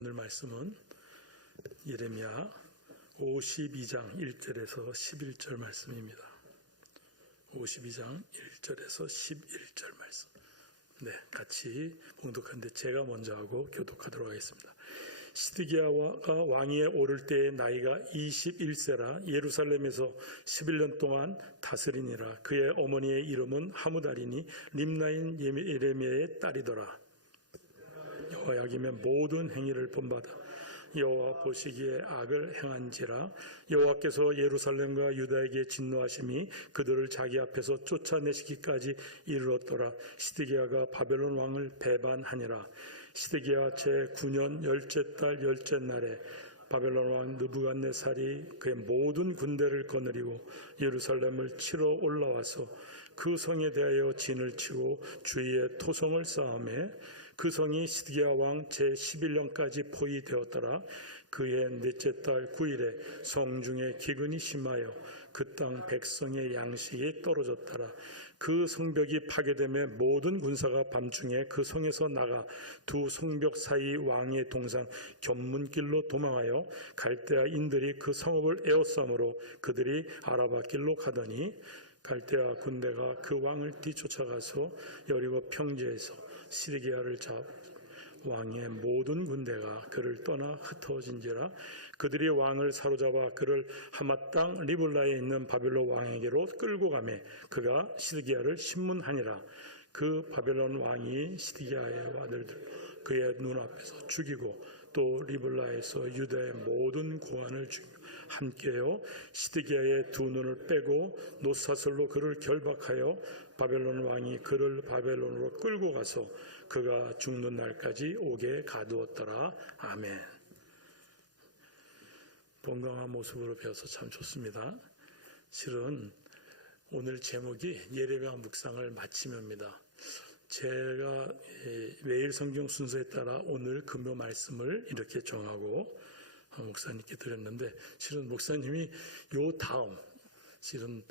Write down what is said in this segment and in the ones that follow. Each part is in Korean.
오늘 말씀은 예레미야 52장 1절에서 11절 말씀입니다. 52장 1절에서 11절 말씀. 네, 같이 봉독하는데 제가 먼저 하고 교독하도록 하겠습니다. 시드기야가 왕위에 오를 때의 나이가 21세라 예루살렘에서 11년 동안 다스리니라. 그의 어머니의 이름은 하무달이니 림나인 예레미야의 딸이더라. 여호야김의 모든 행위를 본받아 여호와 보시기에 악을 행한지라. 여호와께서 예루살렘과 유다에게 진노하심이 그들을 자기 앞에서 쫓아내시기까지 이르렀더라. 시드기야가 바벨론 왕을 배반하니라. 시드기야 제9년 열째 달 열째 날에 바벨론 왕 느부갓네살이 그의 모든 군대를 거느리고 예루살렘을 치러 올라와서 그 성에 대하여 진을 치고 주위에 토성을 쌓음에 그 성이 시드기야 왕 제11년까지 포위되었더라. 그의 넷째 달 9일에 성중에 기근이 심하여 그 땅 백성의 양식이 떨어졌더라. 그 성벽이 파괴됨에 모든 군사가 밤중에 그 성에서 나가 두 성벽 사이 왕의 동상 견문길로 도망하여 갈대아인들이 그 성읍을 에워싸므로 그들이 아라바 길로 가더니 갈대아 군대가 그 왕을 뒤쫓아가서 여리고 평지에서 시드기야를 왕의 모든 군대가 그를 떠나 흩어진지라. 그들이 왕을 사로잡아 그를 하맛 땅 리블라에 있는 바벨론 왕에게로 끌고 가매 그가 시드기야를 신문하니라. 그 바벨론 왕이 시드기야의 아들들 그의 눈앞에서 죽이고 또 리블라에서 유다의 모든 고관을 죽이며 함께요 시드기야의 두 눈을 빼고 놋사슬로 그를 결박하여 바벨론 왕이 그를 바벨론으로 끌고 가서 그가 죽는 날까지 옥에 가두었더라. 아멘. 건강한 모습으로 배워서 참 좋습니다. 실은 오늘 제목이 예레미야 묵상을 마치며입니다. 제가 매일 성경 순서에 따라 오늘 금요 말씀을 이렇게 정하고 목사님께 드렸는데 실은 목사님이 요 다음 실은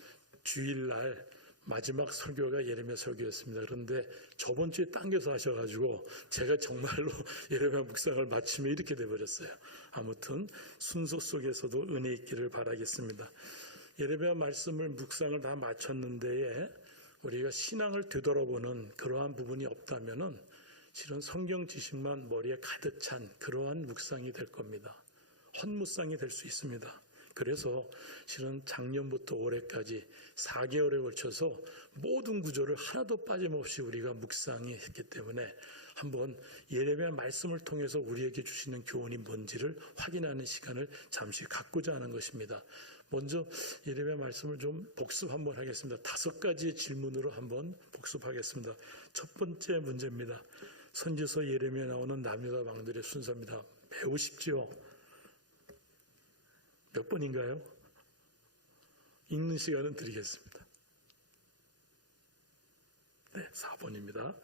주일날 마지막 설교가 예레미야 설교였습니다. 그런데 저번 주에 당겨서 하셔가지고 제가 정말로 예레미야 묵상을 마치며 이렇게 돼버렸어요. 아무튼 순서 속에서도 은혜 있기를 바라겠습니다. 예레미야 말씀을 묵상을 다 마쳤는데 우리가 신앙을 되돌아보는 그러한 부분이 없다면은 실은 성경 지식만 머리에 가득 찬 그러한 묵상이 될 겁니다. 헛묵상이 될 수 있습니다. 그래서 실은 작년부터 올해까지 4개월에 걸쳐서 모든 구조를 하나도 빠짐없이 우리가 묵상이 했기 때문에 한번 예레미야 말씀을 통해서 우리에게 주시는 교훈이 뭔지를 확인하는 시간을 잠시 갖고자 하는 것입니다. 먼저 예레미야 말씀을 좀 복습 한번 하겠습니다. 5가지의 질문으로 한번 복습하겠습니다. 첫 번째 문제입니다. 선지서 예레미야 나오는 남유다 왕들의 순서입니다. 매우 쉽지요? 몇 번인가요? 읽는 시간은 드리겠습니다. 네, 4번입니다.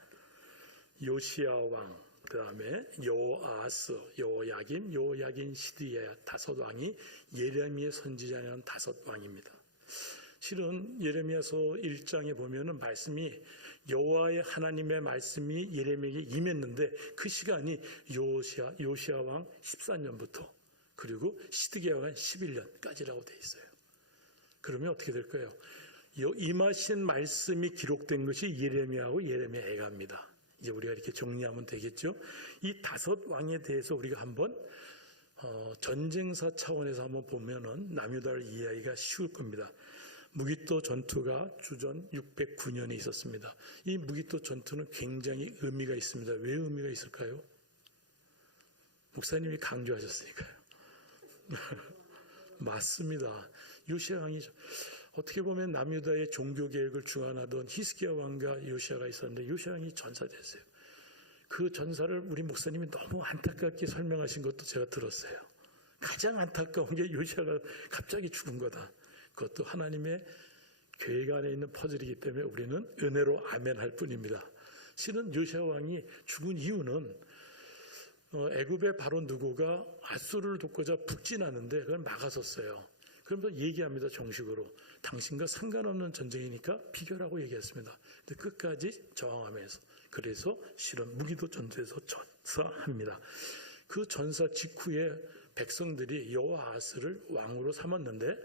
요시야 왕, 그 다음에 요아스, 요야김, 요야긴, 시드기야 5왕이 예레미야 선지자라는 5왕입니다. 실은 예레미야서 1장에 보면은 말씀이 여호와의 하나님의 말씀이 예레미야에게 임했는데 그 시간이 요시야 왕 14년부터 그리고 시드기야 왕 11년까지라고 되어 있어요. 그러면 어떻게 될까요? 임하신 말씀이 기록된 것이 예레미야하고 예레미야 애가입니다. 이제 우리가 이렇게 정리하면 되겠죠. 이 5왕에 대해서 우리가 한번 전쟁사 차원에서 한번 보면은 남유다를 이해하기가 쉬울 겁니다. 무기토 전투가 주전 609년에 있었습니다. 이 무기토 전투는 굉장히 의미가 있습니다. 왜 의미가 있을까요? 목사님이 강조하셨으니까요. 맞습니다. 요시야 왕이 어떻게 보면 남유다의 종교 계획을 주관하던 히스기야 왕과 요시야가 있었는데 요시야 왕이 전사됐어요. 그 전사를 우리 목사님이 너무 안타깝게 설명하신 것도 제가 들었어요. 가장 안타까운 게 요시야가 갑자기 죽은 거다. 그것도 하나님의 계획 안에 있는 퍼즐이기 때문에 우리는 은혜로 아멘할 뿐입니다. 실은 요시야 왕이 죽은 이유는 애굽의 바로 누구가 앗수르를 돕고자 북진하는데 그걸 막았었어요. 그러면서 얘기합니다. 정식으로. 당신과 상관없는 전쟁이니까 비교라고 얘기했습니다. 근데 끝까지 저항하면서 그래서 실은 무기도 전투에서 전사합니다. 그 전사 직후에 백성들이 여호아하스를 왕으로 삼았는데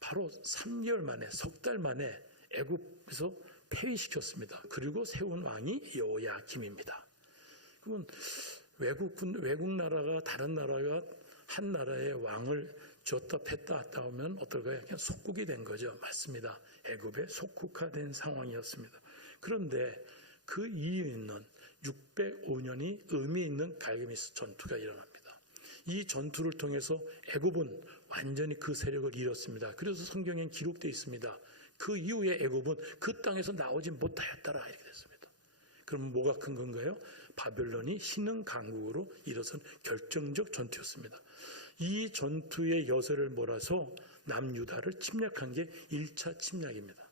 바로 3개월 만에, 석 달 만에 애굽에서 폐위시켰습니다. 그리고 세운 왕이 여호야김입니다. 그러면 외국 나라가, 다른 나라가 한 나라의 왕을 줬다 뺐다 했다 하면 어떨까요? 그냥 속국이 된 거죠. 맞습니다. 애굽에 속국화된 상황이었습니다. 그런데 그 이유 있는 605년이 의미 있는 갈그미스 전투가 일어납니다. 이 전투를 통해서 애굽은 완전히 그 세력을 잃었습니다. 그래서 성경엔 기록되어 있습니다. 그 이후에 애굽은 그 땅에서 나오지 못하였더라 이렇게 됐습니다. 그럼 뭐가 큰 건가요? 바벨론이 신흥 강국으로 일어선 결정적 전투였습니다. 이 전투의 여세를 몰아서 남유다를 침략한 게 1차 침략입니다.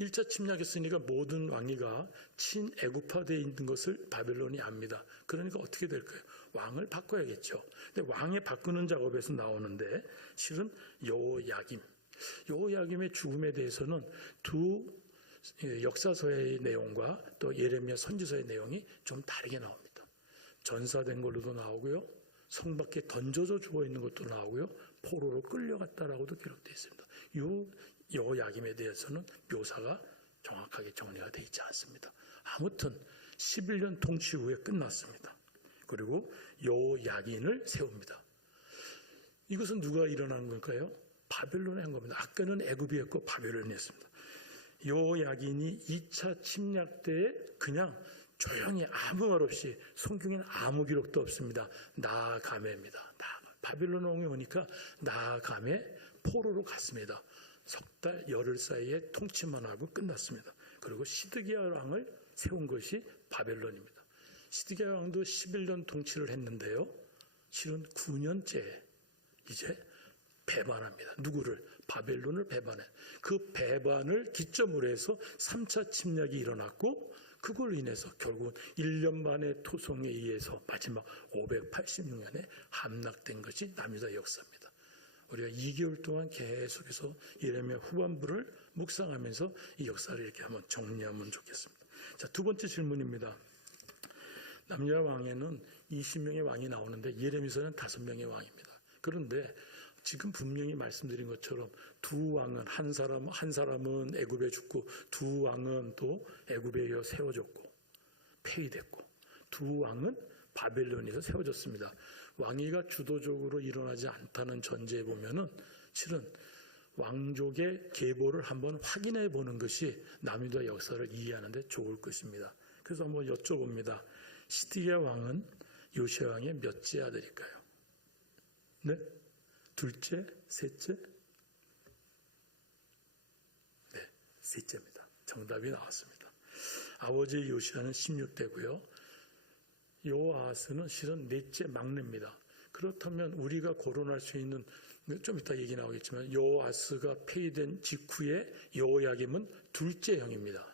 1차 침략했으니까 모든 왕위가 친애굽화되어 있는 것을 바벨론이 압니다. 그러니까 어떻게 될까요? 왕을 바꿔야겠죠. 근데 왕의 바꾸는 작업에서 나오는데 실은 여호야김의 죽음에 대해서는 두 역사서의 내용과 또 예레미야 선지서의 내용이 좀 다르게 나옵니다. 전사된 걸로도 나오고요. 성 밖에 던져져 죽어 있는 것도 나오고요. 포로로 끌려갔다라고도 기록되어 있습니다. 이 여호야김에 대해서는 묘사가 정확하게 정리가 되어 있지 않습니다. 아무튼 11년 통치 후에 끝났습니다. 그리고 여호야긴을 세웁니다. 이것은 누가 일어난 걸까요? 바벨론이 한 겁니다. 아까는 애굽이었고 바벨론이 했습니다. 여호야긴이 2차 침략 때에 그냥 조용히 아무 말 없이, 성경에는 아무 기록도 없습니다. 나아가메입니다. 바벨론 왕이 오니까 나아가메 포로로 갔습니다. 석 달 열흘 사이에 통치만 하고 끝났습니다. 그리고 시드기야 왕을 세운 것이 바벨론입니다. 시드기야 왕도 11년 통치를 했는데요. 실은 9년째 이제 배반합니다. 누구를? 바벨론을 배반해. 그 배반을 기점으로 해서 3차 침략이 일어났고 그걸로 인해서 결국은 1년 만의 토성에 의해서 마지막 586년에 함락된 것이 남유다 역사입니다. 우리가 2개월 동안 계속해서 예레미야 후반부를 묵상하면서 이 역사를 이렇게 한번 정리하면 좋겠습니다. 자, 두 번째 질문입니다. 남유다 왕에는 20명의 왕이 나오는데 예레미야서는 5명의 왕입니다. 그런데 지금 분명히 말씀드린 것처럼 두 왕은 한 사람은 애굽에 죽고 두 왕은 또 애굽에 세워졌고 폐위됐고 두 왕은 바벨론에서 세워졌습니다. 왕위가 주도적으로 일어나지 않다는 전제에 보면은 실은 왕족의 계보를 한번 확인해 보는 것이 남유다 역사를 이해하는 데 좋을 것입니다. 그래서 한번 여쭤봅니다. 시드기야 왕은 요시야 왕의 몇째 아들일까요? 네? 둘째? 셋째? 네, 셋째입니다. 정답이 나왔습니다. 아버지 요시야는 16대고요. 여호아하스는 실은 넷째 막내입니다. 그렇다면 우리가 거론할 수 있는, 좀 이따 얘기 나오겠지만 여호아하스가 폐위된 직후에 여호야김은 둘째 형입니다.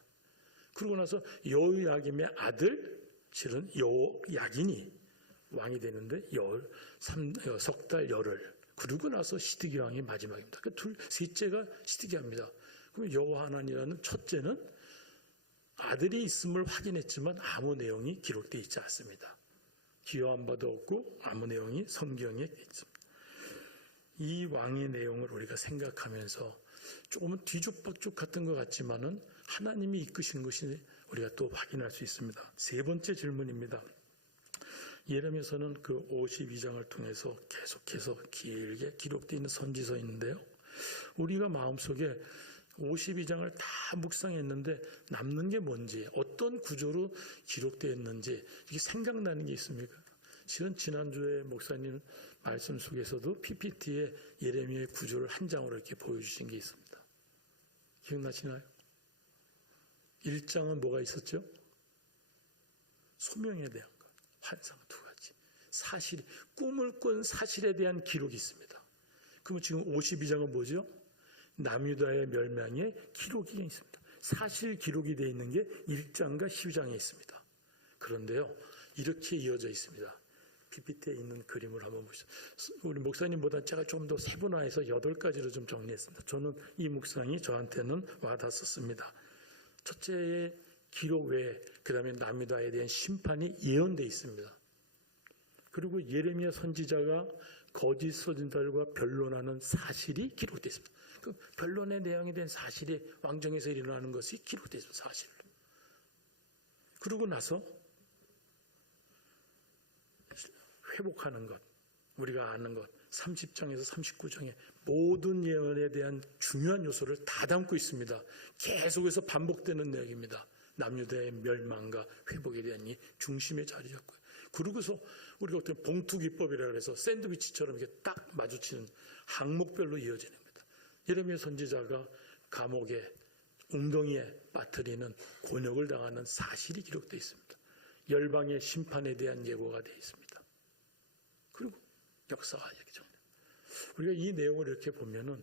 그러고 나서 여호야김의 아들 실은 여호야긴이 왕이 되는데 석 달 열흘, 그러고 나서 시드기야 왕이 마지막입니다. 셋째가 시드기야입니다. 그럼 여호하난이라는 첫째는 아들이 있음을 확인했지만 아무 내용이 기록되어 있지 않습니다. 기여한 바도 없고 아무 내용이 성경에 있습니다. 이 왕의 내용을 우리가 생각하면서 조금은 뒤죽박죽 같은 것 같지만은 하나님이 이끄신 것이 우리가 또 확인할 수 있습니다. 세 번째 질문입니다. 예레미야서는 그 52장을 통해서 계속해서 길게 기록되어 있는 선지서인데요. 우리가 마음속에 52장을 다 묵상했는데 남는 게 뭔지, 어떤 구조로 기록되어 있는지 이게 생각나는 게 있습니까? 실은 지난주에 목사님 말씀 속에서도 PPT에 예레미야의 구조를 한 장으로 이렇게 보여주신 게 있습니다. 기억나시나요? 1장은 뭐가 있었죠? 소명에 대한 것, 환상 두 가지, 사실, 꿈을 꾼 사실에 대한 기록이 있습니다. 그러면 지금 52장은 뭐죠? 남유다의 멸망의 기록이 있습니다. 사실 기록이 되어 있는 게 1장과 12장에 있습니다. 그런데요, 이렇게 이어져 있습니다. PPT에 있는 그림을 한번 보시죠. 우리 목사님보다 제가 좀 더 세분화해서 8가지로 좀 정리했습니다. 저는 이 묵상이 저한테는 와닿았습니다. 첫째의 기록 외에 그 다음에 남유다에 대한 심판이 예언되어 있습니다. 그리고 예레미야 선지자가 거짓 선지자들과 변론하는 사실이 기록되어 있습니다. 그 변론의 내용이 된 사실이 왕정에서 일어나는 것이 기록되어 있습니다. 사실로. 그러고 나서 회복하는 것, 우리가 아는 것, 30장에서 39장의 모든 예언에 대한 중요한 요소를 다 담고 있습니다. 계속해서 반복되는 내용입니다. 남유다의 멸망과 회복에 대한 이 중심에 자리 잡고요. 그러고서 우리가 어떤 봉투기법이라고 해서 샌드위치처럼 이렇게 딱 마주치는 항목별로 이어지는 겁니다. 예레미야 선지자가 감옥에 웅덩이에 빠뜨리는 곤욕을 당하는 사실이 기록되어 있습니다. 열방의 심판에 대한 예고가 되어 있습니다. 그리고 역사와 얘기죠. 우리가 이 내용을 이렇게 보면은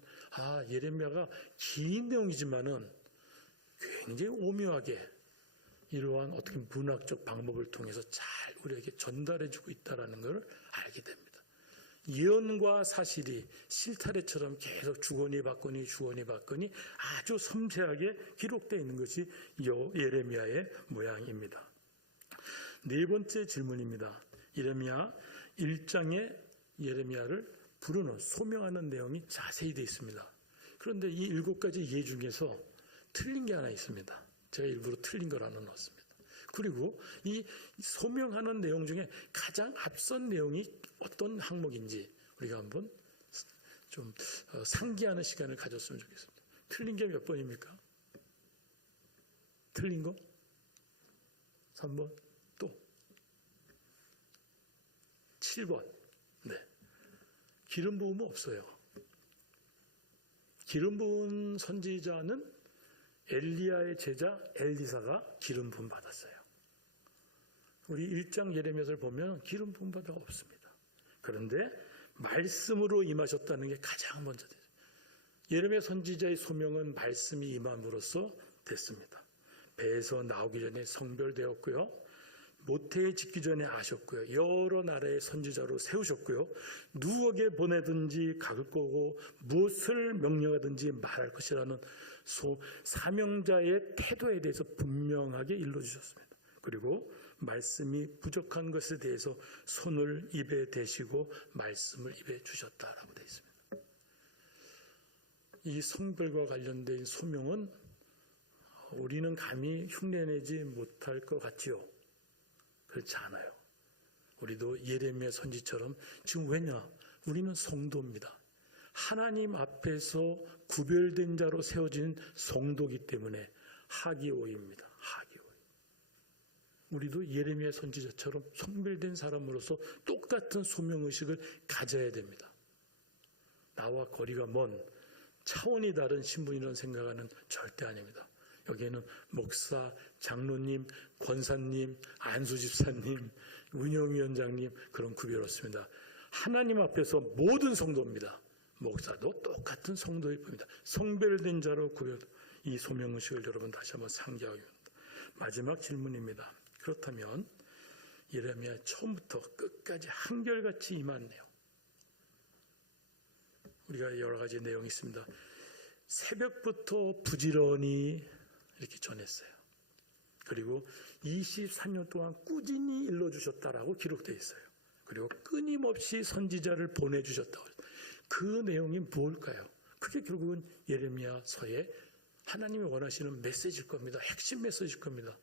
예레미야가 긴 내용이지만은 굉장히 오묘하게 이러한 어떻게 문학적 방법을 통해서 잘 우리에게 전달해주고 있다는 것을 알게 됩니다. 예언과 사실이 실타래처럼 계속 주거니 받거니 아주 섬세하게 기록되어 있는 것이 예레미야의 모양입니다. 네 번째 질문입니다. 예레미야 1장에 예레미야를 부르는 소명하는 내용이 자세히 되어 있습니다. 그런데 이 7가지 예 중에서 틀린 게 하나 있습니다. 제가 일부러 틀린 걸 하나 넣었습니다. 그리고 이 소명하는 내용 중에 가장 앞선 내용이 어떤 항목인지 우리가 한번 좀 상기하는 시간을 가졌으면 좋겠습니다. 틀린 게 몇 번입니까? 틀린 거? 3번? 또? 7번. 네. 기름 부음은 없어요. 기름 부은 선지자는 엘리야의 제자 엘리사가 기름 부음 받았어요. 우리 1장 예레미야를 보면 기름 부음 받아 없습니다. 그런데 말씀으로 임하셨다는 게 가장 먼저 되죠. 예레미야 선지자의 소명은 말씀이 임함으로써 됐습니다. 배에서 나오기 전에 성별되었고요. 모태에 짓기 전에 아셨고요. 여러 나라의 선지자로 세우셨고요. 누구에게 보내든지 갈 거고 무엇을 명령하든지 말할 것이라는 사명자의 태도에 대해서 분명하게 일러주셨습니다. 그리고 말씀이 부족한 것에 대해서 손을 입에 대시고 말씀을 입에 주셨다라고 되어 있습니다. 이 성별과 관련된 소명은 우리는 감히 흉내내지 못할 것 같지요. 그렇지 않아요. 우리도 예레미야 선지처럼 지금 왜냐? 우리는 성도입니다. 하나님 앞에서 구별된 자로 세워진 성도이기 때문에 하기오입니다. 하기오. 우리도 예레미야 선지자처럼 성별된 사람으로서 똑같은 소명의식을 가져야 됩니다. 나와 거리가 먼 차원이 다른 신분이라는 생각은 절대 아닙니다. 여기에는 목사, 장로님, 권사님, 안수집사님, 운영위원장님 그런 구별 없습니다. 하나님 앞에서 모든 성도입니다. 목사도 똑같은 성도일 뿐입니다. 성별된 자로 구별, 이 소명의식을 여러분 다시 한번 상기하겠습니다. 마지막 질문입니다. 그렇다면 예레미야 처음부터 끝까지 한결같이 임했네요. 우리가 여러 가지 내용이 있습니다. 새벽부터 부지런히 이렇게 전했어요. 그리고 24년 동안 꾸준히 일러주셨다라고 기록되어 있어요. 그리고 끊임없이 선지자를 보내주셨다고. 그 내용이 뭘까요? 그게 결국은 예레미야서의 하나님이 원하시는 메시지일 겁니다. 핵심 메시지일 겁니다.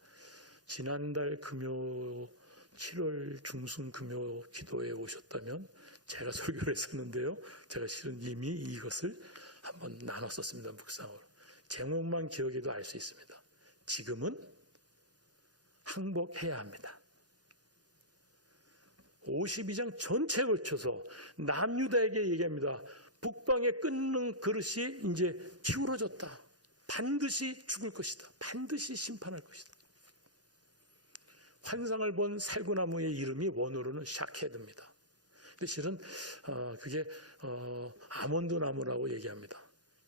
지난달 금요 7월 중순 금요 기도에 오셨다면 제가 설교를 했었는데요. 제가 실은 이미 이것을 한번 나눴었습니다. 묵상으로. 제목만 기억해도 알 수 있습니다. 지금은 항복해야 합니다. 52장 전체에 걸쳐서 남유다에게 얘기합니다. 북방에 끊는 그릇이 이제 기울어졌다. 반드시 죽을 것이다. 반드시 심판할 것이다. 환상을 본 살구나무의 이름이 원어로는 샤케드입니다. 근데 실은 그게 아몬드 나무라고 얘기합니다.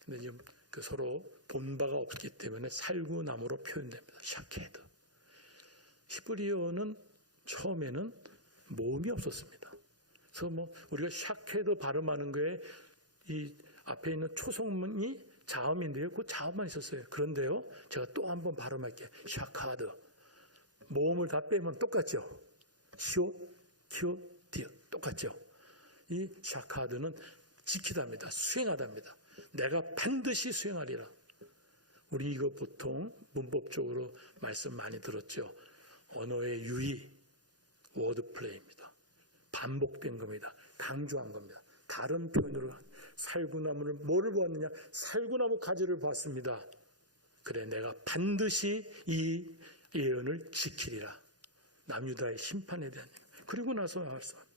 근데 지금 서로 본 바가 없기 때문에 살구나무로 표현됩니다. 샤케드. 히브리어는 처음에는 모음이 없었습니다. 그래서 우리가 샤케드 발음하는 거에 이 앞에 있는 초성문이 자음인데요. 그 자음만 있었어요. 그런데요, 제가 또 한번 발음할게요. 샤카드. 모음을 다 빼면 똑같죠. 시옷, 키옷, 똑같죠. 이 샤카드는 지키답니다. 수행하답니다. 내가 반드시 수행하리라. 우리 이거 보통 문법적으로 말씀 많이 들었죠. 언어의 유의, 워드플레이입니다. 반복된 겁니다. 강조한 겁니다. 다른 표현으로 살구나무를 뭐를 보았느냐? 살구나무 가지를 보았습니다. 그래, 내가 반드시 이 예언을 지키리라. 남유다의 심판에 대한 얘기. 그리고 나서 말씀합니다.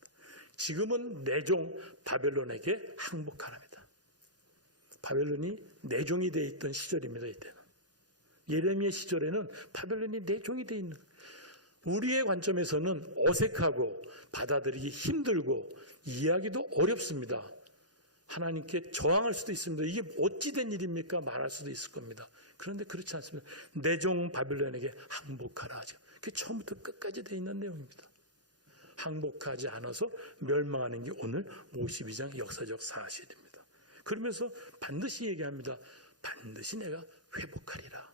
지금은 내 종 바벨론에게 항복하랍니다. 바벨론이 내종이 되어 있던 시절입니다. 이때는. 예레미야 시절에는 바벨론이 내종이 되어 있는, 우리의 관점에서는 어색하고 받아들이기 힘들고 이해하기도 어렵습니다. 하나님께 저항할 수도 있습니다. 이게 어찌된 일입니까? 말할 수도 있을 겁니다. 그런데 그렇지 않습니다. 내 종 바벨론에게 항복하라 하죠. 그게 처음부터 끝까지 되어 있는 내용입니다. 항복하지 않아서 멸망하는 게 오늘 52장 역사적 사실입니다. 그러면서 반드시 얘기합니다. 반드시 내가 회복하리라.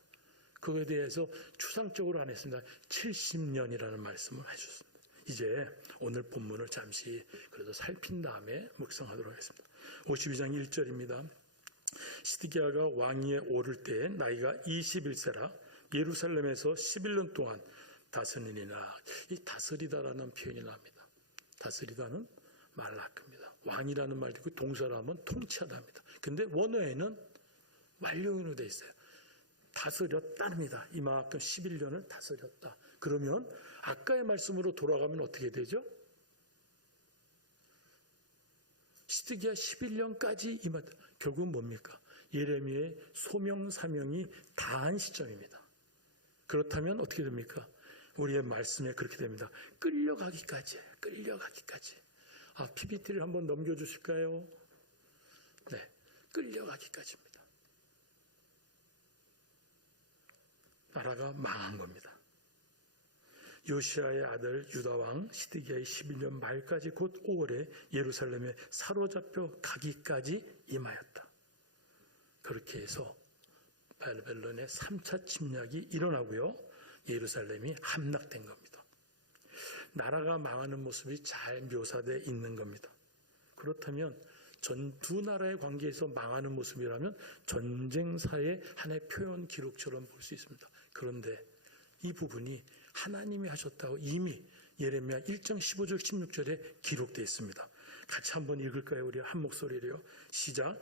그거에 대해서 추상적으로 안 했습니다. 70년이라는 말씀을 해주셨습니다. 이제 오늘 본문을 잠시 그래도 살핀 다음에 묵상하도록 하겠습니다. 52장 1절입니다. 시드기야가 왕위에 오를 때 나이가 21세라 예루살렘에서 11년 동안 다스리니라. 이 다스리다라는 표현이 납니다. 다스리다는 말라크입니다. 왕이라는 말 듣고 동사로 하면 통치하다입니다. 근데 원어에는 완료형으로 되어 있어요. 다스렸답니다. 이만큼 11년을 다스렸다. 그러면 아까의 말씀으로 돌아가면 어떻게 되죠? 시드기야 11년까지 임하다. 결국은 뭡니까? 예레미야의 소명 사명이 다한 시점입니다. 그렇다면 어떻게 됩니까? 우리의 말씀에 그렇게 됩니다. 끌려가기까지. PPT를 한번 넘겨주실까요? 네, 끌려가기까지입니다. 나라가 망한 겁니다. 요시야의 아들 유다왕 시드기야의 11년 말까지 곧 5월에 예루살렘에 사로잡혀 가기까지 임하였다. 그렇게 해서 바벨론의 3차 침략이 일어나고요. 예루살렘이 함락된 겁니다. 나라가 망하는 모습이 잘 묘사되어 있는 겁니다. 그렇다면 두 나라의 관계에서 망하는 모습이라면 전쟁사의 하나의 표현 기록처럼 볼 수 있습니다. 그런데 이 부분이 하나님이 하셨다고 이미 예레미야 1장 15절 16절에 기록되어 있습니다. 같이 한번 읽을까요? 우리 한 목소리로요. 시작.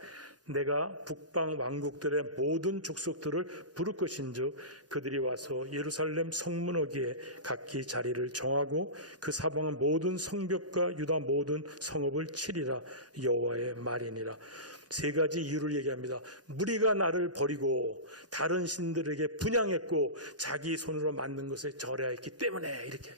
내가 북방 왕국들의 모든 족속들을 부를 것인즉 그들이 와서 예루살렘 성문어기에 각기 자리를 정하고 그 사방의 모든 성벽과 유다 모든 성읍을 치리라. 여호와의 말이니라. 세 가지 이유를 얘기합니다. 무리가 나를 버리고 다른 신들에게 분향했고 자기 손으로 만든 것에 절하였기 때문에 이렇게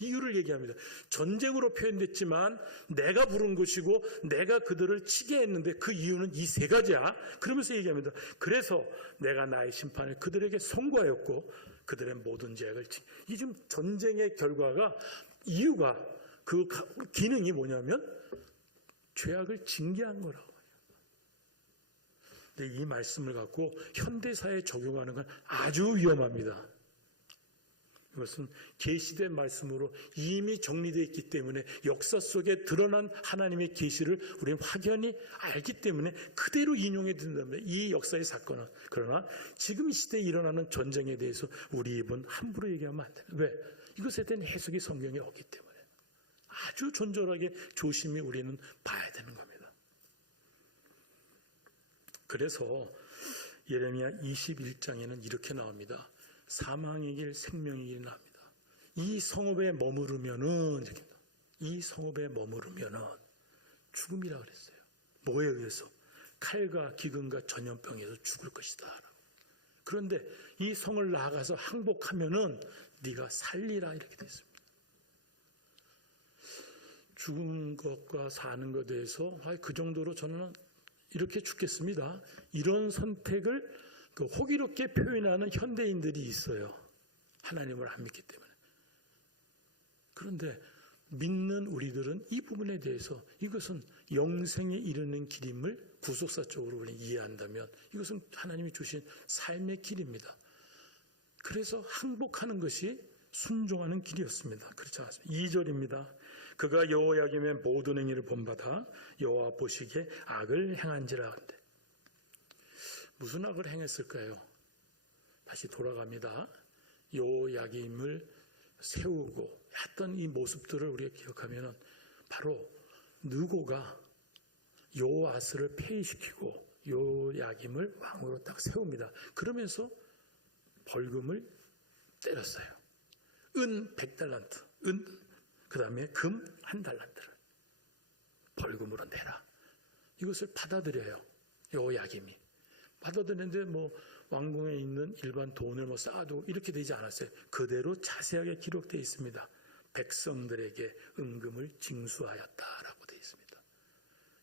이유를 얘기합니다. 전쟁으로 표현됐지만 내가 부른 것이고 내가 그들을 치게 했는데 그 이유는 이 세 가지야. 그러면서 얘기합니다. 그래서 내가 나의 심판을 그들에게 선고하였고 그들의 모든 죄악을 이 지금 전쟁의 결과가 이유가 그 기능이 뭐냐면 죄악을 징계한 거라고. 근데 이 말씀을 갖고 현대사에 적용하는 건 아주 위험합니다. 이것은 계시된 말씀으로 이미 정리되어 있기 때문에 역사 속에 드러난 하나님의 계시를 우리는 확연히 알기 때문에 그대로 인용해 된다면 이 역사의 사건은. 그러나 지금 이 시대에 일어나는 전쟁에 대해서 우리 입은 함부로 얘기하면 안 됩니다. 왜? 이것에 대한 해석이 성경에 없기 때문에 아주 존절하게 조심히 우리는 봐야 되는 겁니다. 그래서 예레미야 21장에는 이렇게 나옵니다. 사망의 길, 생명의 길이 나옵니다. 이 성읍에 머무르면은, 이 성읍에 머무르면은 죽음이라 그랬어요. 뭐에 의해서? 칼과 기근과 전염병에서 죽을 것이다. 그런데 이 성을 나아가서 항복하면은 네가 살리라 이렇게 됐습니다. 죽은 것과 사는 것에 대해서 그 정도로 저는 이렇게 죽겠습니다. 이런 선택을 호기롭게 표현하는 현대인들이 있어요. 하나님을 안 믿기 때문에. 그런데 믿는 우리들은 이 부분에 대해서 이것은 영생에 이르는 길임을 구속사적으로 우리 이해한다면 이것은 하나님이 주신 삶의 길입니다. 그래서 항복하는 것이 순종하는 길이었습니다. 그렇지 않습니까? 2절입니다. 그가 여호야김의 모든 행위를 본받아 여호와 보시기에 악을 행한지라. 한데 무슨 악을 행했을까요? 다시 돌아갑니다. 여호야김을 세우고 했던 이 모습들을 우리가 기억하면 바로 느고가 여호아스를 폐위시키고 여호야김을 왕으로 딱 세웁니다. 그러면서 벌금을 때렸어요. 은 100달란트, 그 다음에 금 1달란트를 벌금으로 내라. 이것을 받아들여요. 여호야김이 받아들였는데 왕궁에 있는 일반 돈을 쌓아두고 이렇게 되지 않았어요. 그대로 자세하게 기록되어 있습니다. 백성들에게 은금을 징수하였다라고 되어 있습니다.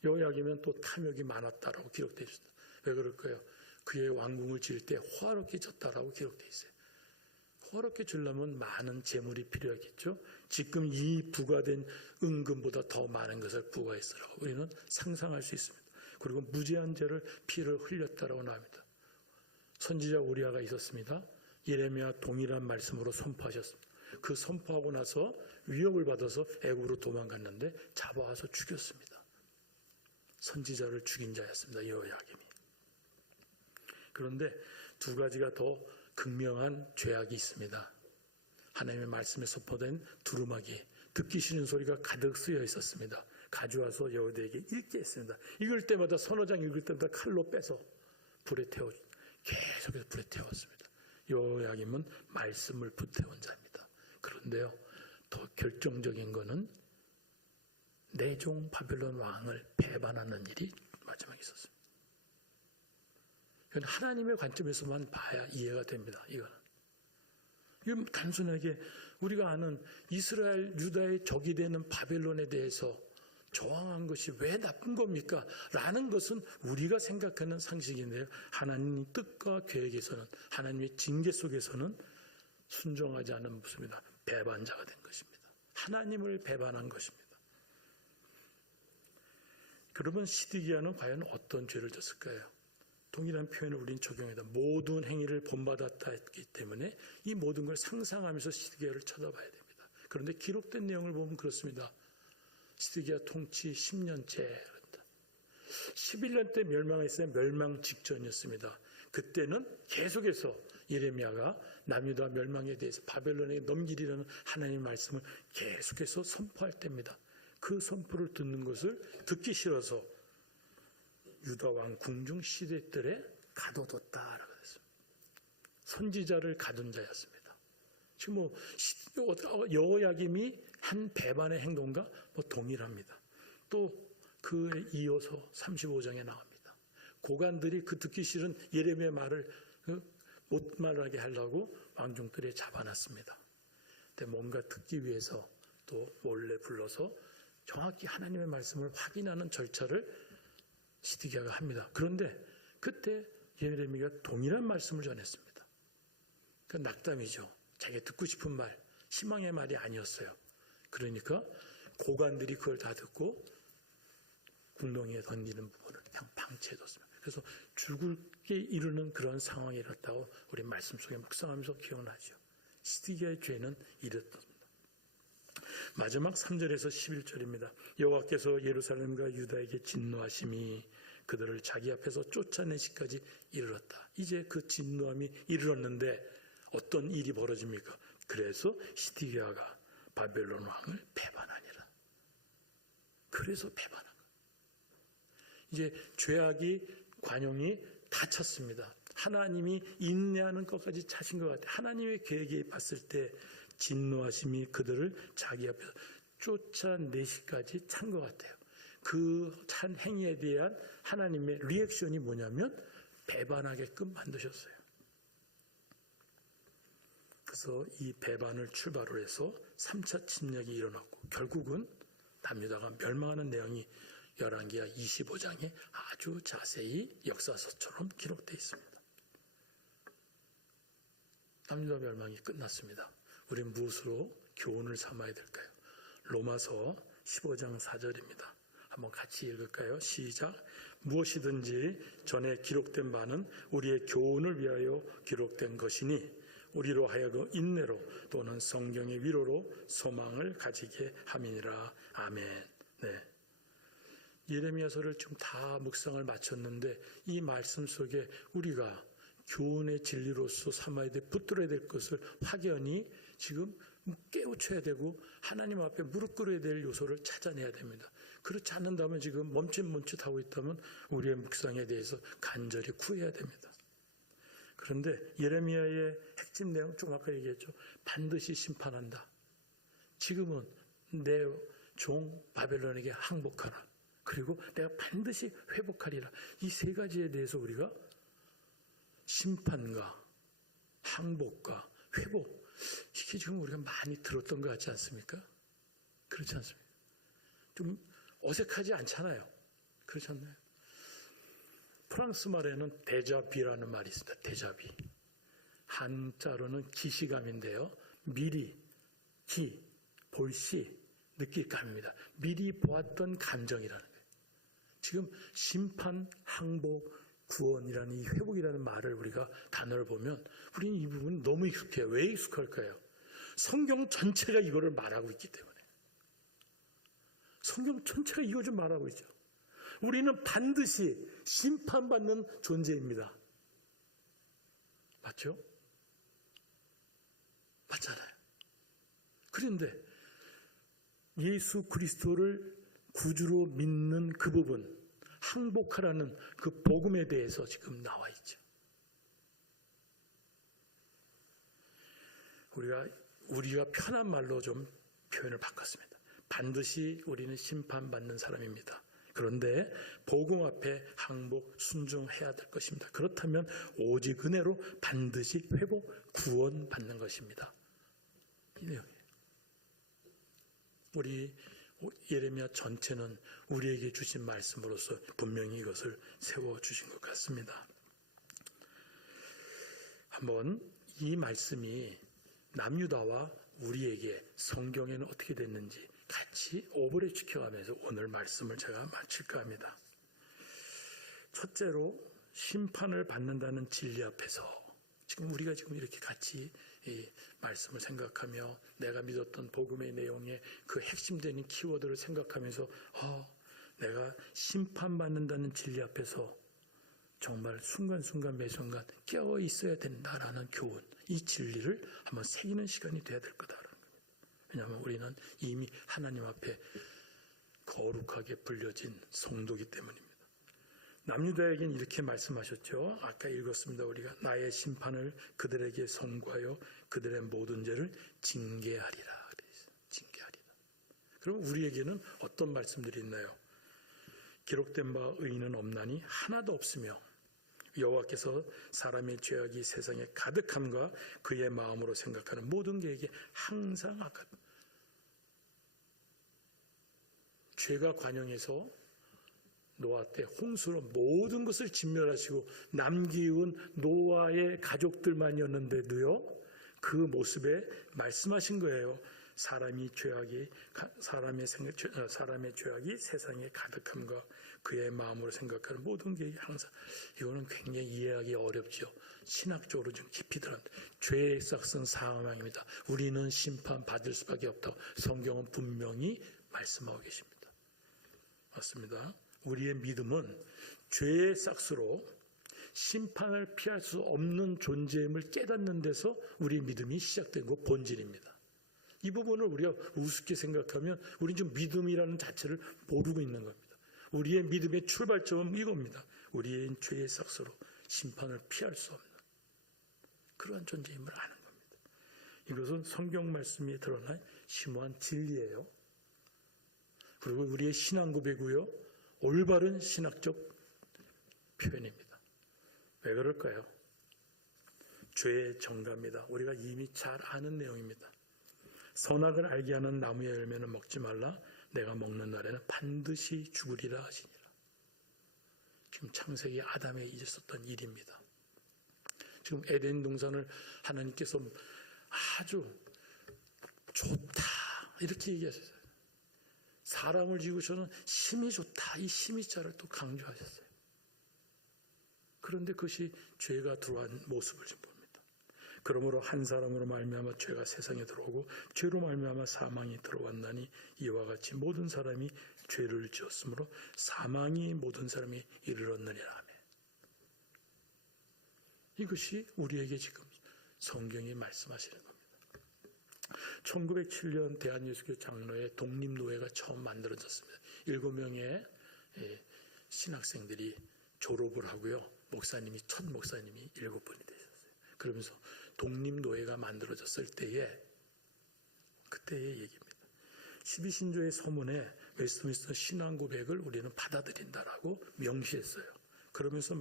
여호야김은 또 탐욕이 많았다라고 기록되어 있습니다. 왜 그럴까요? 그의 왕궁을 지을 때 호화롭게 졌다라고 기록되어 있어요. 호화롭게 주려면 많은 재물이 필요하겠죠. 지금 이 부과된 은금보다 더 많은 것을 부과했으라고 우리는 상상할 수 있습니다. 그리고 무제한 피를 흘렸다라고 나옵니다. 선지자 우리아가 있었습니다. 예레미야 동일한 말씀으로 선포하셨습니다. 그 선포하고 나서 위협을 받아서 애굽으로 도망갔는데 잡아와서 죽였습니다. 선지자를 죽인 자였습니다. 여호야김이. 그런데 두 가지가 더 극명한 죄악이 있습니다. 하나님의 말씀에 선포된 두루마기, 듣기 싫은 소리가 가득 쓰여 있었습니다. 가져와서 여호대에게 읽게 했습니다. 읽을 때마다 서너 장 읽을 때마다 칼로 빼서 계속해서 불에 태웠습니다. 여호야김은 말씀을 불태운 자입니다. 그런데요, 더 결정적인 것은 내종 바벨론 왕을 배반하는 일이 마지막에 있었습니다. 하나님의 관점에서만 봐야 이해가 됩니다. 이건 단순하게 우리가 아는 이스라엘 유다의 적이 되는 바벨론에 대해서 저항한 것이 왜 나쁜 겁니까? 라는 것은 우리가 생각하는 상식인데요. 하나님의 뜻과 계획에서는, 하나님의 징계 속에서는 순종하지 않은 모습입니다. 배반자가 된 것입니다. 하나님을 배반한 것입니다. 그러면 시드기야는 과연 어떤 죄를 졌을까요? 동일한 표현을 우리는 적용해다. 모든 행위를 본받았다 했기 때문에 이 모든 걸 상상하면서 시드기야를 쳐다봐야 됩니다. 그런데 기록된 내용을 보면 그렇습니다. 시드기야 통치 10년째, 11년 때 멸망했어요. 멸망 직전이었습니다. 그때는 계속해서 예레미야가 남유다 멸망에 대해서 바벨론에 넘기리라는 하나님의 말씀을 계속해서 선포할 때입니다. 그 선포를 듣는 것을 듣기 싫어서 유다 왕 궁중 시대들에 가둬뒀다라고 했습니다. 선지자를 가둔 자였습니다. 지금 여호야김이 한 배반의 행동과 동일합니다. 또 그에 이어서 35장에 나옵니다. 고관들이 그 듣기 싫은 예레미야 말을 못 말하게 하려고 왕중들에 잡아놨습니다. 근데 뭔가 듣기 위해서 또 몰래 불러서 정확히 하나님의 말씀을 확인하는 절차를 시드기야가 합니다. 그런데 그때 예레미야가 동일한 말씀을 전했습니다. 그 낙담이죠. 자기가 듣고 싶은 말, 희망의 말이 아니었어요. 그러니까 고관들이 그걸 다 듣고 궁덩이에 던지는 부분을 그냥 방치해뒀습니다. 그래서 죽게 이르는 그런 상황이 일어났다고 우리 말씀 속에 묵상하면서 기억나죠. 시드기야의 죄는 이랬습니다. 마지막 3절에서 11절입니다. 여호와께서 예루살렘과 유다에게 진노하심이 그들을 자기 앞에서 쫓아내시까지 이르렀다. 이제 그 진노함이 이르렀는데 어떤 일이 벌어집니까? 그래서 시드기야가 바벨론 왕을 배반하니라. 그래서 배반한 거예요. 이제 죄악이 관용이 다 찼습니다. 하나님이 인내하는 것까지 차신 것 같아요. 하나님의 계획에 봤을 때 진노하심이 그들을 자기 앞에서 쫓아내시까지 찬 것 같아요. 그 찬 행위에 대한 하나님의 리액션이 뭐냐면 배반하게끔 만드셨어요. 그래서 이 배반을 출발로 해서 3차 침략이 일어났고 결국은 남유다가 멸망하는 내용이 열왕기하 25장에 아주 자세히 역사서처럼 기록되어 있습니다. 남유다 멸망이 끝났습니다. 우리는 무엇으로 교훈을 삼아야 될까요? 로마서 15장 4절입니다. 한번 같이 읽을까요? 시작. 무엇이든지 전에 기록된 바는 우리의 교훈을 위하여 기록된 것이니 우리로 하여금 인내로 또는 성경의 위로로 소망을 가지게 함이니라. 아멘. 네. 예레미야서를 지금 다 묵상을 마쳤는데 이 말씀 속에 우리가 교훈의 진리로서 삼아야 돼, 붙들어야 될 것을 확연히 지금 깨우쳐야 되고 하나님 앞에 무릎 꿇어야 될 요소를 찾아내야 됩니다. 그렇지 않는다면 지금 멈칫멈칫하고 있다면 우리의 묵상에 대해서 간절히 구해야 됩니다. 그런데 예레미야의 핵심 내용 좀 아까 얘기했죠. 반드시 심판한다. 지금은 내 종 바벨론에게 항복하라. 그리고 내가 반드시 회복하리라. 이 세 가지에 대해서 우리가 심판과 항복과 회복, 이게 지금 우리가 많이 들었던 것 같지 않습니까? 그렇지 않습니까? 좀 어색하지 않잖아요. 그렇지 않나요? 프랑스 말에는 데자비라는 말이 있습니다. 데자비. 한자로는 기시감인데요. 미리, 기, 볼시, 느낄감입니다. 미리 보았던 감정이라는 거예요. 지금 심판, 항복, 구원이라는 이 회복이라는 말을 우리가 단어를 보면 우리는 이 부분이 너무 익숙해요. 왜 익숙할까요? 성경 전체가 이거를 말하고 있기 때문에. 성경 전체가 이거 좀 말하고 있죠. 우리는 반드시 심판받는 존재입니다. 맞죠? 맞잖아요. 그런데 예수 그리스도를 구주로 믿는 그 부분, 항복하라는 그 복음에 대해서 지금 나와 있죠. 우리가 편한 말로 좀 표현을 바꿨습니다. 반드시 우리는 심판받는 사람입니다. 그런데 복음 앞에 항복, 순종해야 될 것입니다. 그렇다면 오직 은혜로 반드시 회복, 구원받는 것입니다. 이 내용이에요. 우리 예레미야 전체는 우리에게 주신 말씀으로서 분명히 이것을 세워주신 것 같습니다. 한번 이 말씀이 남유다와 우리에게 성경에는 어떻게 됐는지 같이 오버랩 시켜가면서 오늘 말씀을 제가 마칠까 합니다. 첫째로 심판을 받는다는 진리 앞에서 지금 우리가 이렇게 같이 이 말씀을 생각하며 내가 믿었던 복음의 내용의 그 핵심되는 키워드를 생각하면서 내가 심판받는다는 진리 앞에서 정말 순간순간 매순간 깨어 있어야 된다라는 교훈, 이 진리를 한번 새기는 시간이 돼야 될 거다라는 겁니다. 왜냐하면 우리는 이미 하나님 앞에 거룩하게 불려진 성도이기 때문입니다. 남유다에게는 이렇게 말씀하셨죠. 아까 읽었습니다. 우리가 나의 심판을 그들에게 선고하여 그들의 모든 죄를 징계하리라. 징계하리라. 그럼 우리에게는 어떤 말씀들이 있나요? 기록된 바 의인은 없나니 하나도 없으며 여호와께서 사람의 죄악이 세상에 가득함과 그의 마음으로 생각하는 모든 계획이 항상 악하다. 죄가 관영해서 노아 때 홍수로 모든 것을 진멸하시고 남기운 노아의 가족들만이었는데도요, 그 모습에 말씀하신 거예요. 사람의 죄악이 세상에 가득함과 그의 마음으로 생각하는 모든 게 항상, 이거는 굉장히 이해하기 어렵죠. 신학적으로 좀 깊이 들어간다. 죄의 싹은 사망입니다. 우리는 심판받을 수밖에 없다고 성경은 분명히 말씀하고 계십니다. 맞습니다. 우리의 믿음은 죄의 싹스로 심판을 피할 수 없는 존재임을 깨닫는 데서 우리의 믿음이 시작된 것 본질입니다. 이 부분을 우리가 우습게 생각하면 우리는 좀 믿음이라는 자체를 모르고 있는 겁니다. 우리의 믿음의 출발점은 이겁니다. 우리의 죄의 싹스로 심판을 피할 수 없는 그러한 존재임을 아는 겁니다. 이것은 성경 말씀에 드러난 심오한 진리예요. 그리고 우리의 신앙 고백이고요. 올바른 신학적 표현입니다. 왜 그럴까요? 죄의 정가입니다. 우리가 이미 잘 아는 내용입니다. 선악을 알게 하는 나무의 열매는 먹지 말라. 내가 먹는 날에는 반드시 죽으리라 하시니라. 지금 창세기 아담에 있었던 일입니다. 지금 에덴 동산을 하나님께서 아주 좋다 이렇게 얘기하셨어요. 사람을 지으셔는 심히 좋다. 이 심히 자를 또 강조하셨어요. 그런데 그것이 죄가 들어간 모습을 좀 봅니다. 그러므로 한 사람으로 말미암아 죄가 세상에 들어오고 죄로 말미암아 사망이 들어왔나니 이와 같이 모든 사람이 죄를 지었으므로 사망이 모든 사람이 이르렀느니라. 이것이 우리에게 지금 성경이 말씀하시는 겁니다. 1907년 대한예수교 장로회 독립노회가 처음 만들어졌습니다. 7명의 신학생들이 졸업을 하고요. 목사님이 첫 목사님이 7분이 되셨어요. 그러면서 독립노회가 만들어졌을 때에 그때의 얘기입니다. 12신조의 서문에 웨스트민스터 신앙고백을 우리는 받아들인다라고 명시했어요. 그러면서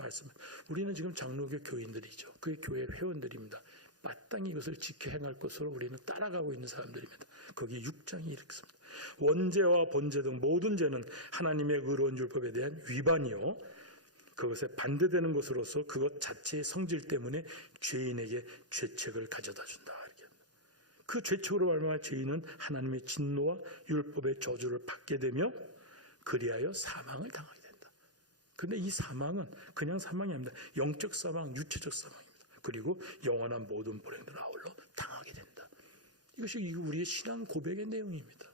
우리는 지금 장로교 교인들이죠. 그의 교회 회원들입니다. 마땅히 이것을 지켜 행할 것으로 우리는 따라가고 있는 사람들입니다. 거기 6장이 이렇게 씁니다. 원죄와 번죄 등 모든 죄는 하나님의 의로운 율법에 대한 위반이요 그것에 반대되는 것으로서 그것 자체의 성질 때문에 죄인에게 죄책을 가져다 준다. 그 죄책으로 말미암아 죄인은 하나님의 진노와 율법의 저주를 받게 되며 그리하여 사망을 당하게 된다. 그런데 이 사망은 그냥 사망이 아닙니다. 영적 사망, 육체적 사망입니다. 그리고 영원한 모든 불행들을 아울러 당하게 된다. 이것이 우리의 신앙 고백의 내용입니다.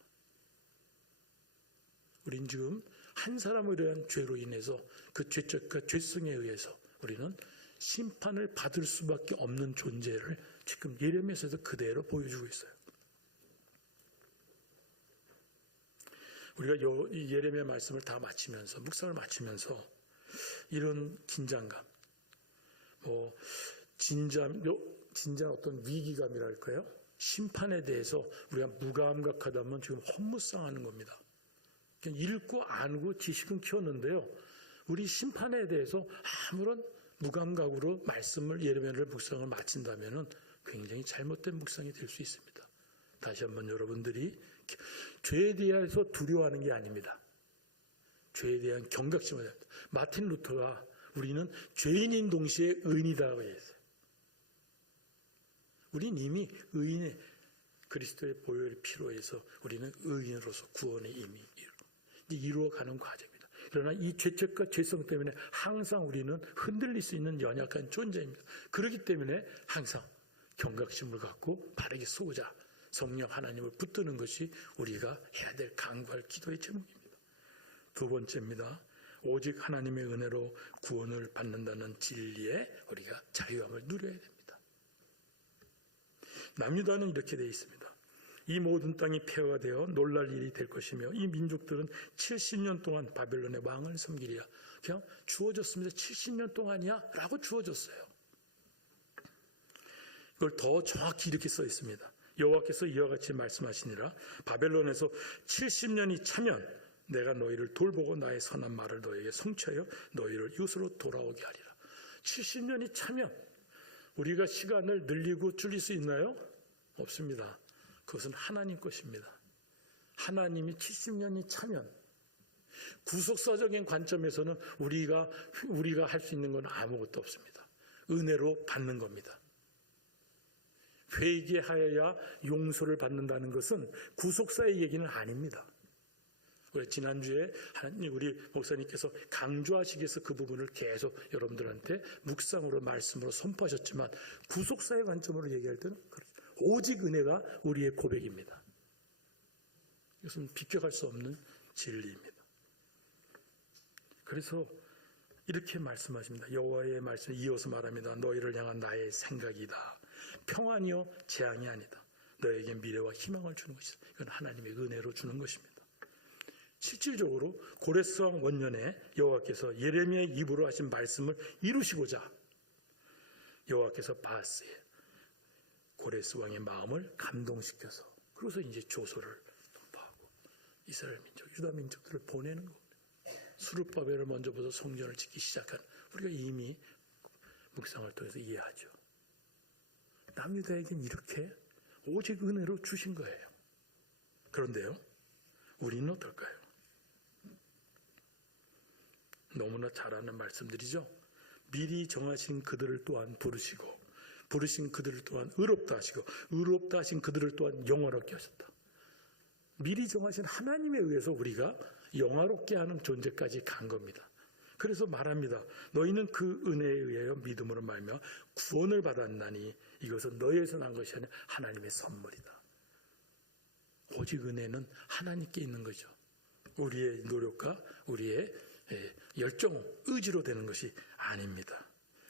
우린 지금 한 사람에 대한 죄로 인해서 그 죄책과 죄성에 의해서 우리는 심판을 받을 수밖에 없는 존재를 지금 예레미야서도 그대로 보여주고 있어요. 우리가 이 예레미야 말씀을 다 마치면서 묵상을 마치면서 이런 긴장감, 진짜 어떤 위기감이랄까요? 심판에 대해서 우리가 무감각하다면 지금 헛무쌍하는 겁니다. 그냥 읽고 알고 지식은 키웠는데요. 우리 심판에 대해서 아무런 무감각으로 말씀을 예레미야를 묵상을 마친다면은 굉장히 잘못된 묵상이 될 수 있습니다. 다시 한번 여러분들이 죄에 대해서 두려워하는 게 아닙니다. 죄에 대한 경각심을 합니다. 마틴 루터가 우리는 죄인인 동시에 의인이다라고 했어요. 우리는 이미 의인의 그리스도의 보혈의 피로 해서 우리는 의인으로서 구원에 이미 이루어가는 과정입니다. 그러나 이 죄책과 죄성 때문에 항상 우리는 흔들릴 수 있는 연약한 존재입니다. 그렇기 때문에 항상 경각심을 갖고 바르게 쏘자 성령 하나님을 붙드는 것이 우리가 해야 될 간구할 기도의 제목입니다. 두 번째입니다. 오직 하나님의 은혜로 구원을 받는다는 진리에 우리가 자유함을 누려야 됩니다. 남유다는 이렇게 되어 있습니다. 이 모든 땅이 폐허가 되어 놀랄 일이 될 것이며 이 민족들은 70년 동안 바벨론의 왕을 섬기리라. 그냥 주어졌습니다. 70년 동안이야? 라고 주어졌어요. 이걸 더 정확히 이렇게 써 있습니다. 여호와께서 이와 같이 말씀하시니라. 바벨론에서 70년이 차면 내가 너희를 돌보고 나의 선한 말을 너희에게 성취하여 너희를 이웃으로 돌아오게 하리라. 70년이 차면 우리가 시간을 늘리고 줄일 수 있나요? 없습니다. 그것은 하나님 것입니다. 하나님이 70년이 차면 구속사적인 관점에서는 우리가 할 수 있는 건 아무것도 없습니다. 은혜로 받는 겁니다. 회개하여야 용서를 받는다는 것은 구속사의 얘기는 아닙니다. 우리 지난주에 우리 목사님께서 강조하시기 위해서 그 부분을 계속 여러분들한테 묵상으로 말씀으로 선포하셨지만 구속사의 관점으로 얘기할 때는 오직 은혜가 우리의 고백입니다. 이것은 비껴갈 수 없는 진리입니다. 그래서 이렇게 말씀하십니다. 여호와의 말씀을 이어서 말합니다. 너희를 향한 나의 생각이다. 평안이요 재앙이 아니다. 너에게 미래와 희망을 주는 것이다. 이건 하나님의 은혜로 주는 것입니다. 실질적으로 고레스왕 원년에 여호와께서 예레미야의 입으로 하신 말씀을 이루시고자 여호와께서 바하스의 고레스 왕의 마음을 감동시켜서 그래서 이제 조소를 선포하고 이스라엘 민족, 유다 민족들을 보내는 겁니다. 수르바벨을 먼저 보서 성전을 짓기 시작한 우리가 이미 묵상을 통해서 이해하죠. 남유다에겐 이렇게 오직 은혜로 주신 거예요. 그런데요, 우리는 어떨까요? 너무나 잘 아는 말씀들이죠. 미리 정하신 그들을 또한 부르시고 부르신 그들을 또한 의롭다 하시고 의롭다 하신 그들을 또한 영화롭게 하셨다. 미리 정하신 하나님에 의해서 우리가 영화롭게 하는 존재까지 간 겁니다. 그래서 말합니다. 너희는 그 은혜에 의하여 믿음으로 말미암아 구원을 받았나니 이것은 너희에서 난 것이 아니라 하나님의 선물이다. 오직 은혜는 하나님께 있는 거죠. 우리의 노력과 우리의 열정, 의지로 되는 것이 아닙니다.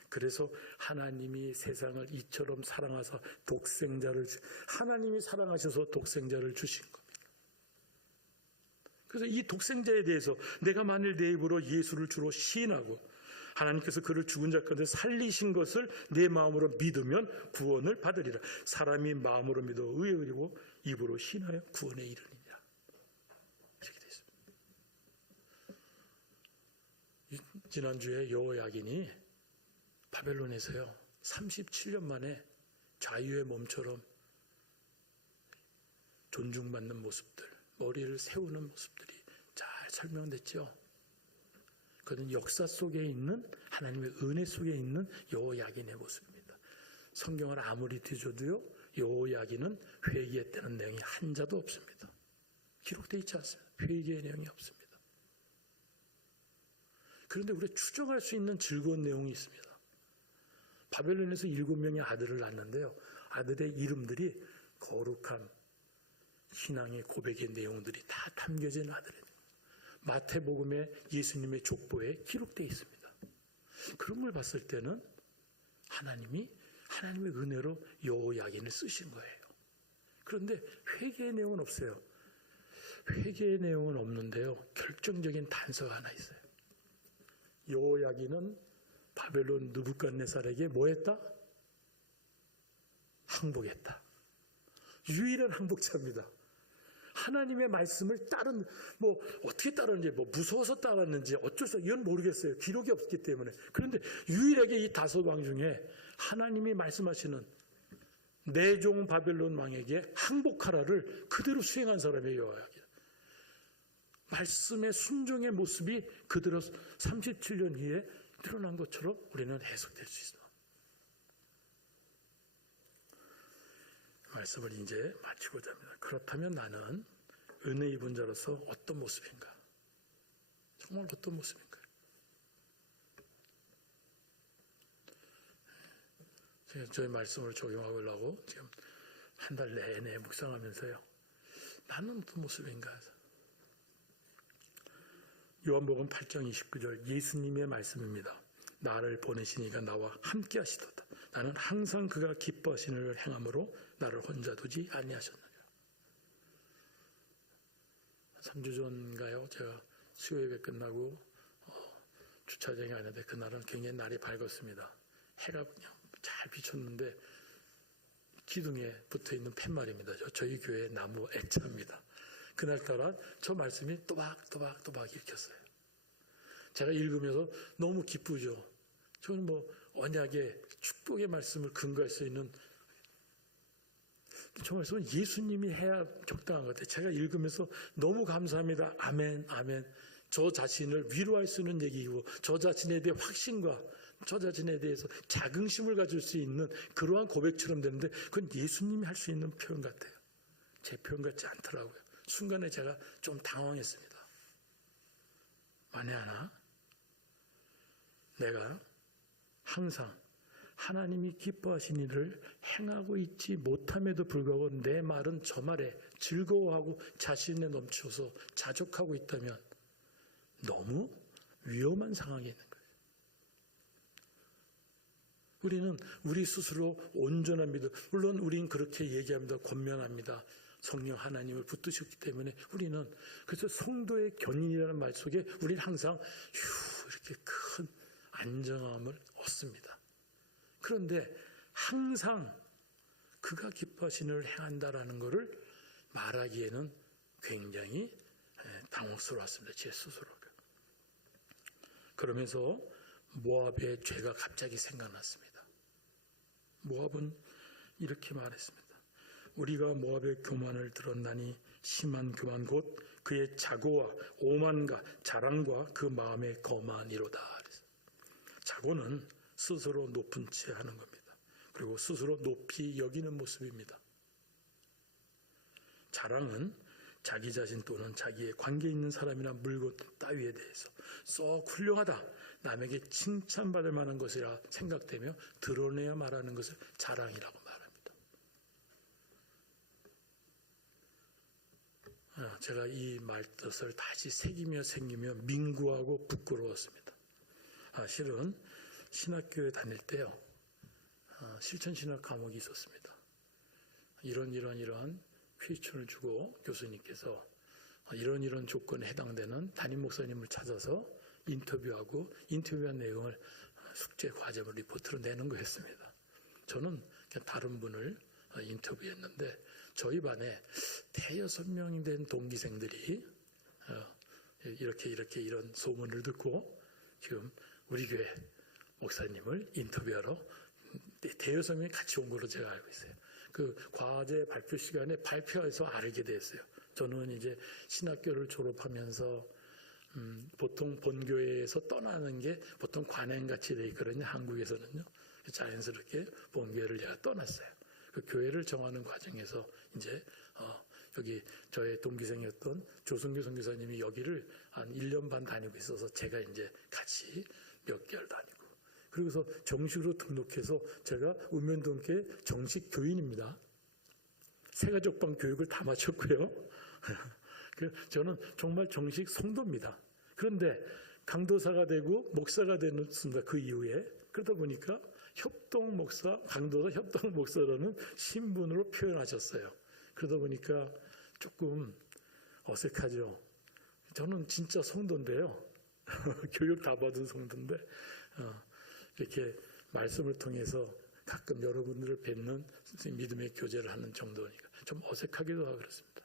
그래서 하나님이 세상을 이처럼 사랑하사 하나님이 사랑하셔서 독생자를 주신 겁니다. 그래서 이 독생자에 대해서 내가 만일 내 입으로 예수를 주로 시인하고 하나님께서 그를 죽은 자 가운데 살리신 것을 내 마음으로 믿으면 구원을 받으리라. 사람이 마음으로 믿어 의에 이르고 입으로 시인하여 구원에 이르느니라. 이렇게 되어 있습니다. 지난주에 여호야긴이 바벨론에서요 37년 만에 자유의 몸처럼 존중받는 모습들, 머리를 세우는 모습들이 잘 설명됐죠. 그는 역사 속에 있는 하나님의 은혜 속에 있는 여호야긴의 모습입니다. 성경을 아무리 뒤져도요 여호야긴은 회개했다는 내용이 한 자도 없습니다. 기록되어 있지 않습니다. 회개의 내용이 없습니다. 그런데 우리가 추정할 수 있는 즐거운 내용이 있습니다. 바벨론에서 7명의 아들을 낳았는데요. 아들의 이름들이 거룩함, 신앙의 고백의 내용들이 다 담겨진 아들입니다. 마태복음에 예수님의 족보에 기록되어 있습니다. 그런 걸 봤을 때는 하나님의 은혜로 여호야긴을 쓰신 거예요. 그런데 회개의 내용은 없어요. 회개의 내용은 없는데요. 결정적인 단서가 하나 있어요. 여호야긴은 바벨론 느부갓네살에게 뭐 했다? 항복했다. 유일한 항복자입니다. 하나님의 말씀을 어떻게 따르는지, 무서워서 따랐는지 어쩔 수 이건 모르겠어요. 기록이 없기 때문에. 그런데 유일하게 이 5왕 중에 하나님이 말씀하시는 내 종 바벨론 왕에게 항복하라를 그대로 수행한 사람이 여호야긴. 말씀의 순종의 모습이 그대로 37년 후에 드러난 것처럼 우리는 해석될 수 있습니다. 말씀을 이제 마치고자 합니다. 그렇다면 나는 은혜 입은 자로서 어떤 모습인가? 정말 어떤 모습인가? 제가 저희 말씀을 적용하려고 지금 한 달 내내 묵상하면서요. 나는 어떤 모습인가? 요한복음 8장 29절 예수님의 말씀입니다. 나를 보내신 이가 나와 함께 하시도다. 나는 항상 그가 기뻐하시는 일을 행함으로 나를 혼자 두지 아니하셨느니라. 3주 전인가요? 제가 수요 예배 끝나고 주차장에 갔는데 그날은 굉장히 날이 밝았습니다. 해가 그냥 잘 비쳤는데 기둥에 붙어있는 팻말입니다. 저희 교회 나무 액자입니다. 그날따라 저 말씀이 또박또박 읽혔어요. 제가 읽으면서 너무 기쁘죠. 저는 언약의 축복의 말씀을 근거할 수 있는 저 말씀은 예수님이 해야 적당한 것 같아요. 제가 읽으면서 너무 감사합니다. 아멘, 아멘. 저 자신을 위로할 수 있는 얘기이고 저 자신에 대해 확신과 저 자신에 대해서 자긍심을 가질 수 있는 그러한 고백처럼 되는데 그건 예수님이 할 수 있는 표현 같아요. 제 표현 같지 않더라고요. 순간에 제가 좀 당황했습니다. 만에 하나 내가 항상 하나님이 기뻐하신 일을 행하고 있지 못함에도 불구하고 내 말은 저 말에 즐거워하고 자신에 넘쳐서 자족하고 있다면 너무 위험한 상황에 있는 거예요. 우리는 우리 스스로 온전한 믿음, 물론 우린 그렇게 얘기합니다. 권면합니다. 성령 하나님을 붙드셨기 때문에 우리는 그래서 성도의 견인이라는 말 속에 우리는 항상 이렇게 큰 안정함을 얻습니다. 그런데 항상 그가 기뻐하시는 일을 행한다라는 것을 말하기에는 굉장히 당혹스러웠습니다. 제 스스로가. 그러면서 모압의 죄가 갑자기 생각났습니다. 모압은 이렇게 말했습니다. 우리가 모압의 교만을 들었나니 심한 교만 곧 그의 자고와 오만과 자랑과 그 마음의 거만이로다. 자고는 스스로 높은 채 하는 겁니다. 그리고 스스로 높이 여기는 모습입니다. 자랑은 자기 자신 또는 자기의 관계 있는 사람이나 물건 따위에 대해서 썩 훌륭하다, 남에게 칭찬받을 만한 것이라 생각되며 드러내야 말하는 것을 자랑이라고 말합니다. 제가 이 말뜻을 다시 새기며 민구하고 부끄러웠습니다. 실은 신학교에 다닐 때요, 실천신학 과목이 있었습니다. 이런 퀘스천을 주고 교수님께서 이런 조건에 해당되는 담임 목사님을 찾아서 인터뷰한 내용을 숙제 과제물 리포트로 내는 거였습니다. 저는 그냥 다른 분을 인터뷰했는데 저희 반에 대여섯 명이 된 동기생들이 이런 소문을 듣고 지금 우리 교회 목사님을 인터뷰하러 대여섯 명이 같이 온 걸로 제가 알고 있어요. 그 과제 발표 시간에 발표해서 알게 됐어요. 저는 이제 신학교를 졸업하면서 보통 본교회에서 떠나는 게 보통 관행같이 돼 있거든요. 한국에서는요. 자연스럽게 본교회를 제가 떠났어요. 그 교회를 정하는 과정에서 이제 여기 저의 동기생이었던 조승규 선교사님이 여기를 한 1년 반 다니고 있어서 제가 이제 같이 몇 개월 다니고, 그리고서 정식으로 등록해서 제가 읍면동교회 정식 교인입니다. 새가족방 교육을 다 마쳤고요. 저는 정말 정식 성도입니다. 그런데 강도사가 되고 목사가 됐습니다. 그 이후에. 그러다 보니까 강도사 협동 목사라는 신분으로 표현하셨어요. 그러다 보니까 조금 어색하죠. 저는 진짜 성도인데요. 교육 다 받은 성도인데 이렇게 말씀을 통해서 가끔 여러분들을 뵙는 믿음의 교제를 하는 정도니까 좀 어색하기도 하고 그렇습니다.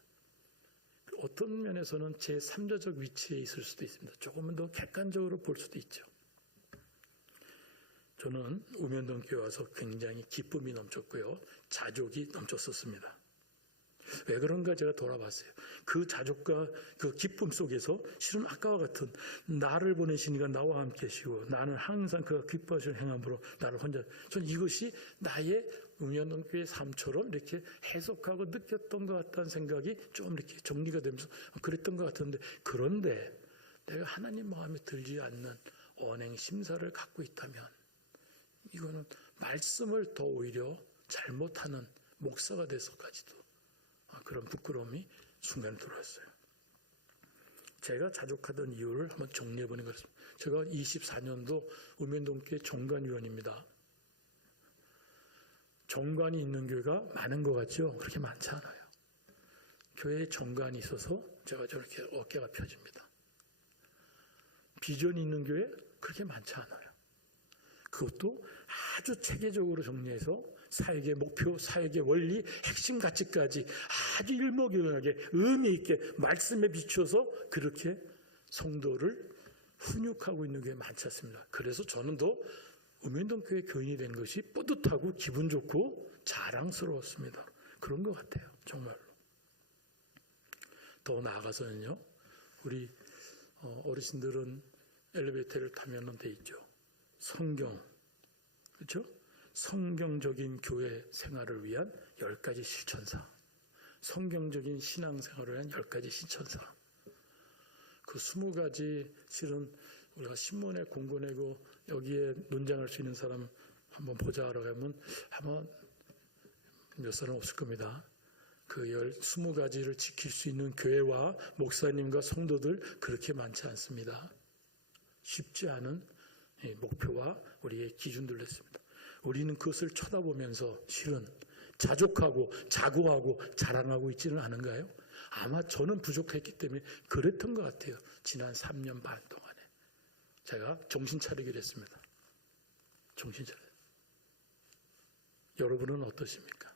어떤 면에서는 제 3자적 위치에 있을 수도 있습니다. 조금은 더 객관적으로 볼 수도 있죠. 저는 우면동 교회 와서 굉장히 기쁨이 넘쳤고요. 자족이 넘쳤었습니다. 왜 그런가 제가 돌아봤어요. 그 자족과 그 기쁨 속에서 실은 아까와 같은 나를 보내신 이가 나와 함께 계시고 나는 항상 그가 기뻐하시는 행함으로 나를 혼자, 전 이것이 나의 우면동 교회 삶처럼 이렇게 해석하고 느꼈던 것 같다는 생각이 좀 이렇게 정리가 되면서 그랬던 것 같은데, 그런데 내가 하나님 마음에 들지 않는 언행 심사를 갖고 있다면 이거는 말씀을 더 오히려 잘못하는 목사가 돼서까지도 그런 부끄러움이 순간에 들어왔어요. 제가 자족하던 이유를 한번 정리해보는 것입니다. 제가 24년도 우면동교회 정관위원입니다. 정관이 있는 교회가 많은 것 같죠? 그렇게 많지 않아요. 교회에 정관이 있어서 제가 저렇게 어깨가 펴집니다. 비전이 있는 교회 그렇게 많지 않아요. 그것도 아주 체계적으로 정리해서 사역의 목표, 사역의 원리, 핵심 가치까지 아주 일목요연하게 의미 있게 말씀에 비춰서 그렇게 성도를 훈육하고 있는 교회 많지 않습니다. 그래서 저는 더 우면동 교회 교인이 된 것이 뿌듯하고 기분 좋고 자랑스러웠습니다. 그런 것 같아요. 정말로. 더 나아가서는요, 우리 어르신들은 엘리베이터를 타면 돼 있죠. 성경, 그렇죠? 성경적인 교회 생활을 위한 10가지 실천사, 성경적인 신앙생활을 위한 10가지 실천사. 그 20가지 실은 우리가 신문에 공고 내고 여기에 논쟁할 수 있는 사람 한번 보자라고 하면 아마 몇 사람 없을 겁니다. 그 20가지를 지킬 수 있는 교회와 목사님과 성도들 그렇게 많지 않습니다. 쉽지 않은 목표와 우리의 기준들을 했습니다. 우리는 그것을 쳐다보면서 실은 자족하고 자고하고 자랑하고 있지는 않은가요? 아마 저는 부족했기 때문에 그랬던 것 같아요. 지난 3년 반 동안에 제가 정신 차리기로 했습니다. 정신 차려. 여러분은 어떠십니까?